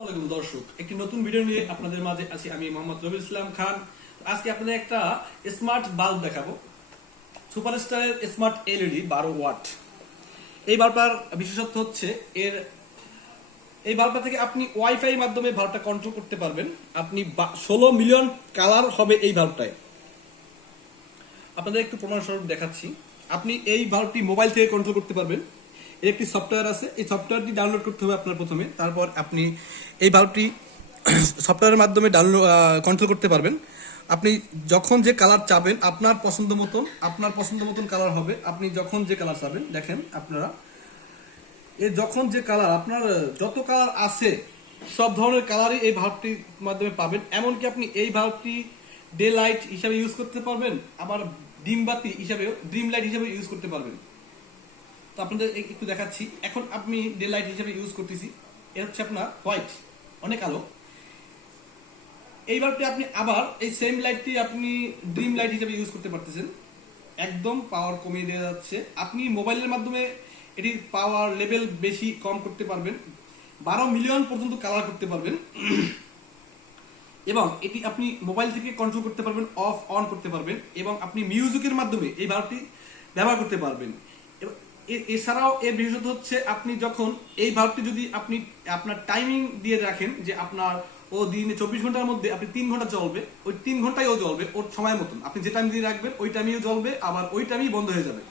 আসসালামু আলাইকুম দর্শক, একটি নতুন ভিডিও নিয়ে আপনাদের মাঝে আছি আমি মোহাম্মদ রবিউল ইসলাম খান। আজকে আপনাদের একটা স্মার্ট বাল্ব দেখাবো, সুপারস্টারের স্মার্ট এলইডি 12 ওয়াট। এই বাল্বটার বিশেষত্ব হচ্ছে এই বাল্বটা থেকে আপনি ওয়াইফাই মাধ্যমে বাল্বটা কন্ট্রোল করতে পারবেন। আপনি 16 মিলিয়ন কালার হবে এই বাল্বটায়। আপনাদের একটু প্রমাণস্বরূপ দেখাচ্ছি। আপনি এই বাল্বটি মোবাইল থেকে কন্ট্রোল করতে পারবেন। এর একটি সফটওয়্যার আছে, এই সফটওয়্যারটি ডাউনলোড করতে হবে আপনার প্রথমে। তারপর আপনি এই বাল্বটি সফটওয়্যারের মাধ্যমে কন্ট্রোল করতে পারবেন। আপনি যখন যে কালার চাবেন আপনার পছন্দ মতন কালার হবে। আপনি যখন যে কালার চাবেন, দেখেন আপনারা যখন যে কালার আপনার যত কালার আছে সব ধরনের কালারই এই বাল্বটির মাধ্যমে পাবেন। এমনকি আপনি এই বাল্বটি ডে লাইট হিসাবে ইউজ করতে পারবেন, আবার ডিম বাতি হিসাবেও ড্রিম লাইট হিসাবে ইউজ করতে পারবেন। তো আপনাদের একটু দেখাচ্ছি। এখন আপনি ডে লাইট হিসাবে ইউজ করতেছি, এর হচ্ছে আপনার হোয়াইট, অনেক আলো। এই বাল্বটি আপনি আবার এই সেম লাইটটি আপনি ড্রিম লাইট হিসাবে ইউজ করতে পারতেছেন। একদম পাওয়ার কমিয়ে দেওয়া যাচ্ছে। আপনি মোবাইলের মাধ্যমে এটির পাওয়ার লেভেল বেশি কম করতে পারবেন, 12 মিলিয়ন পর্যন্ত কালার করতে পারবেন। এবং এটি আপনি মোবাইল থেকে কন্ট্রোল করতে পারবেন, অফ অন করতে পারবেন, এবং আপনি মিউজিকের মাধ্যমে এই বাল্বটি ব্যবহার করতে পারবেন। এছাড়াও এর বিশেষত হচ্ছে আপনি যখন এই বাল্বটি যদি আপনি আপনার টাইমিং দিয়ে রাখেন যে আপনার ও দিনে 24 ঘন্টার মধ্যে আপনি 3 ঘন্টা চলবে, ওই 3 ঘন্টায় ও জ্বলবে ওর সময় মতন। আপনি যে টাইম দিয়ে রাখবেন ওই টাইমেও জ্বলবে, আবার ওই টাইমেই বন্ধ হয়ে যাবে।